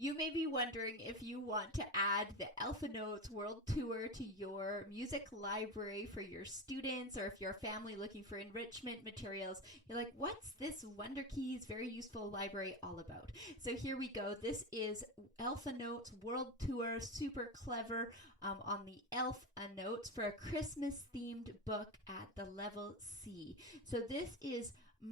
You may be wondering if you want to add the Alpha Notes World Tour to your music library for your students, or if you're a family looking for enrichment materials. You're like, what's this Wunderkeys very useful library all about? So here we go. This is Alpha Notes World Tour, super clever, on the Alpha Notes for a Christmas themed book at the level C. So this is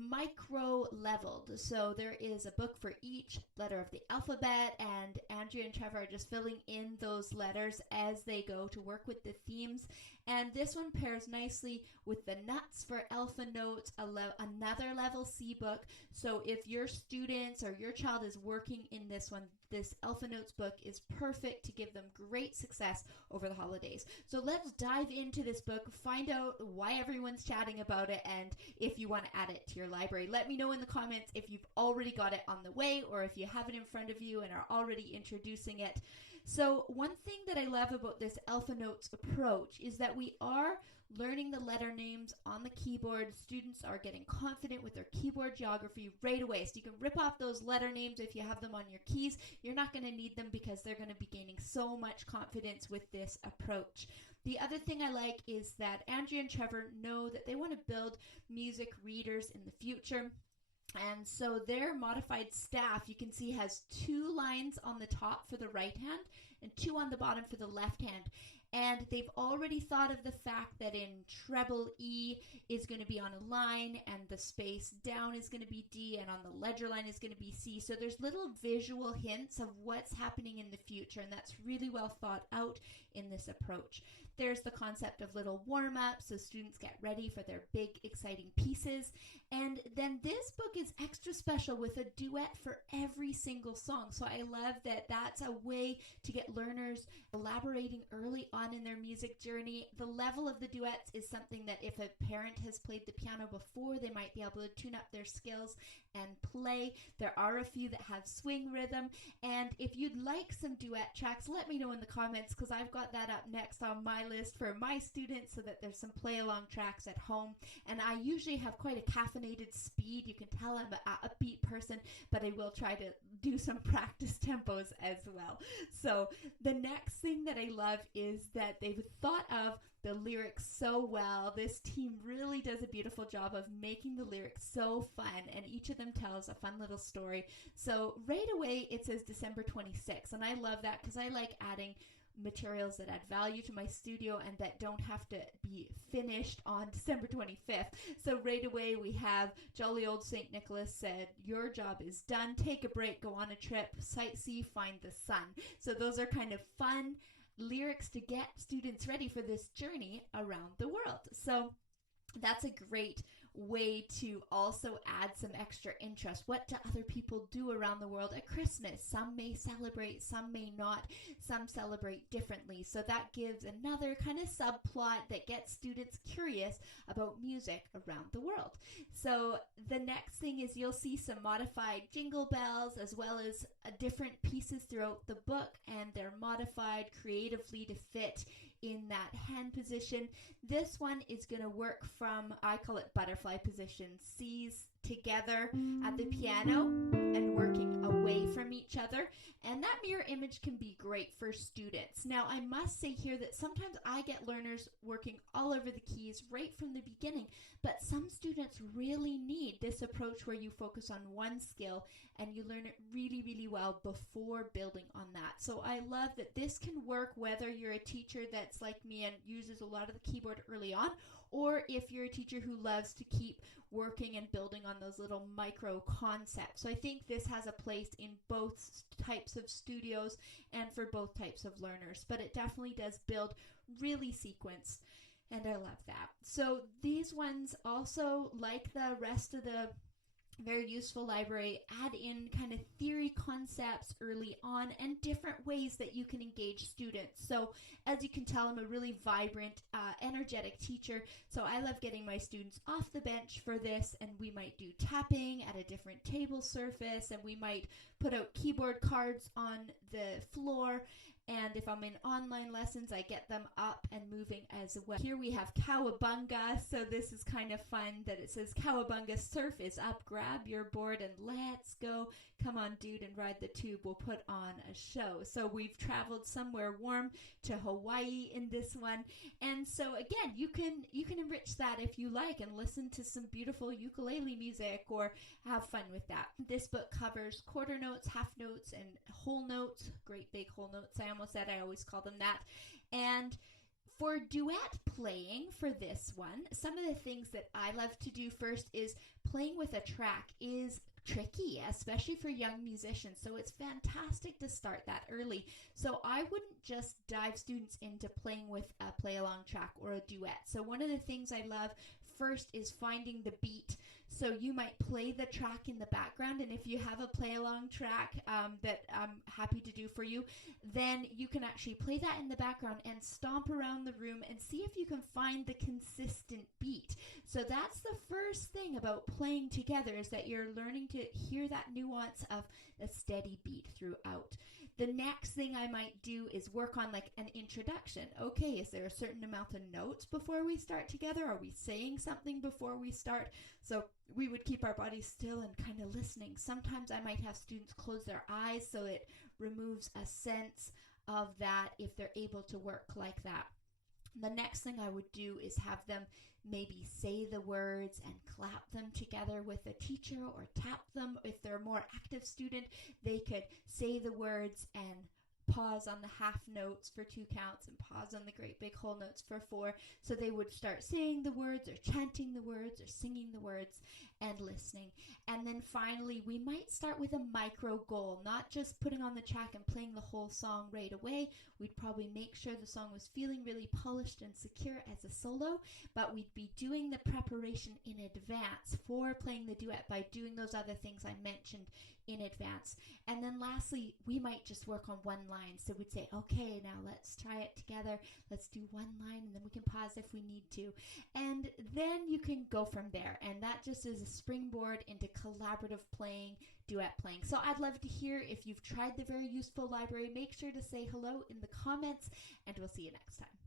micro leveled. So there is a book for each letter of the alphabet, and Andrea and Trevor are just filling in those letters as they go to work with the themes. And this one pairs nicely with the Nuts for Alpha Notes, another level C book. So if your students or your child is working in this one, this Alpha Notes book is perfect to give them great success over the holidays. So let's dive into this book, find out why everyone's chatting about it, and if you want to add it to your library. Let me know in the comments if you've already got it on the way, or if you have it in front of you and are already introducing it. So one thing that I love about this Alpha Notes approach is that we are learning the letter names on the keyboard. Students are getting confident with their keyboard geography right away. So you can rip off those letter names if you have them on your keys. You're not going to need them because they're going to be gaining so much confidence with this approach. The other thing I like is that Andrea and Trevor know that they want to build music readers in the future. And so their modified staff, you can see, has 2 lines on the top for the right hand and 2 on the bottom for the left hand. And they've already thought of the fact that in treble E is going to be on a line, and the space down is going to be D, and on the ledger line is going to be C. So there's little visual hints of what's happening in the future, and that's really well thought out in this approach. There's the concept of little warm-ups, so students get ready for their big, exciting pieces. And then this book is extra special with a duet for every single song. So I love that that's a way to get learners elaborating early on in their music journey. The level of the duets is something that if a parent has played the piano before, they might be able to tune up their skills and play. There are a few that have swing rhythm. And if you'd like some duet tracks, let me know in the comments, because I've got that up next on my list for my students, so that there's some play along tracks at home. And I usually have quite a caffeinated speed. You can tell I'm an upbeat person, but I will try to do some practice tempos as well. So the next thing that I love is that they've thought of the lyrics so well. This team really does a beautiful job of making the lyrics so fun, and each of them tells a fun little story. So right away it says December 26th, and I love that because I like adding materials that add value to my studio and that don't have to be finished on December 25th. So right away we have jolly old St. Nicholas said, your job is done, take a break, go on a trip, sightsee, find the sun. So those are kind of fun lyrics to get students ready for this journey around the world. So that's a great way to also add some extra interest. What do other people do around the world at Christmas? Some may celebrate, some may not, some celebrate differently. So that gives another kind of subplot that gets students curious about music around the world. So the next thing is you'll see some modified Jingle Bells, as well as different pieces throughout the book, and they're modified creatively to fit in that hand position. This one is going to work from, I call it butterfly position, C's together at the piano and working away from each other. And that mirror image can be great for students. Now, I must say here that sometimes I get learners working all over the keys right from the beginning, but some students really need this approach where you focus on one skill and you learn it really, really well before building on that. So I love that this can work whether you're a teacher that's like me and uses a lot of the keyboard early on, or if you're a teacher who loves to keep working and building on those little micro concepts. So I think this has a place in both types of studios and for both types of learners, but it definitely does build really sequenced, and I love that. So these ones also, like the rest of the very useful library, add in kind of theory concepts early on and different ways that you can engage students. So as you can tell, I'm a really vibrant, energetic teacher. So I love getting my students off the bench for this, and we might do tapping at a different table surface, and we might put out keyboard cards on the floor. And if I'm in online lessons, I get them up and moving as well. Here we have Cowabunga. So this is kind of fun that it says Cowabunga, surf is up, grab your board and let's go. Come on, dude, and rub ride the tube will put on a show. So we've traveled somewhere warm to Hawaii in this one. And so again, you can enrich that if you like and listen to some beautiful ukulele music or have fun with that. This book covers quarter notes, half notes, and whole notes, great big whole notes. I almost said I always call them that. And for duet playing for this one, some of the things that I love to do first is playing with a track is tricky, especially for young musicians. So it's fantastic to start that early. So I wouldn't just dive students into playing with a play along track or a duet. So one of the things I love first is finding the beat. So you might play the track in the background, and if you have a play along track that I'm happy to do for you, then you can actually play that in the background and stomp around the room and see if you can find the consistent beat. So that's the first thing about playing together, is that you're learning to hear that nuance of a steady beat throughout. The next thing I might do is work on like an introduction. Okay, is there a certain amount of notes before we start together? Are we saying something before we start? So we would keep our bodies still and kind of listening. Sometimes I might have students close their eyes so it removes a sense of that if they're able to work like that. The next thing I would do is have them maybe say the words and clap them together with a teacher, or tap them. If they're a more active student, they could say the words and pause on the half notes for 2 counts and pause on the great big whole notes for 4. So they would start saying the words or chanting the words or singing the words and listening. And then finally, we might start with a micro goal, not just putting on the track and playing the whole song right away. We'd probably make sure the song was feeling really polished and secure as a solo, but we'd be doing the preparation in advance for playing the duet by doing those other things I mentioned in advance. And then lastly, we might just work on one line. So we'd say, okay, now let's try it together. Let's do one line, and then we can pause if we need to. And then you can go from there. And that just is a springboard into collaborative playing, duet playing. So I'd love to hear if you've tried the very useful library. Make sure to say hello in the comments, and we'll see you next time.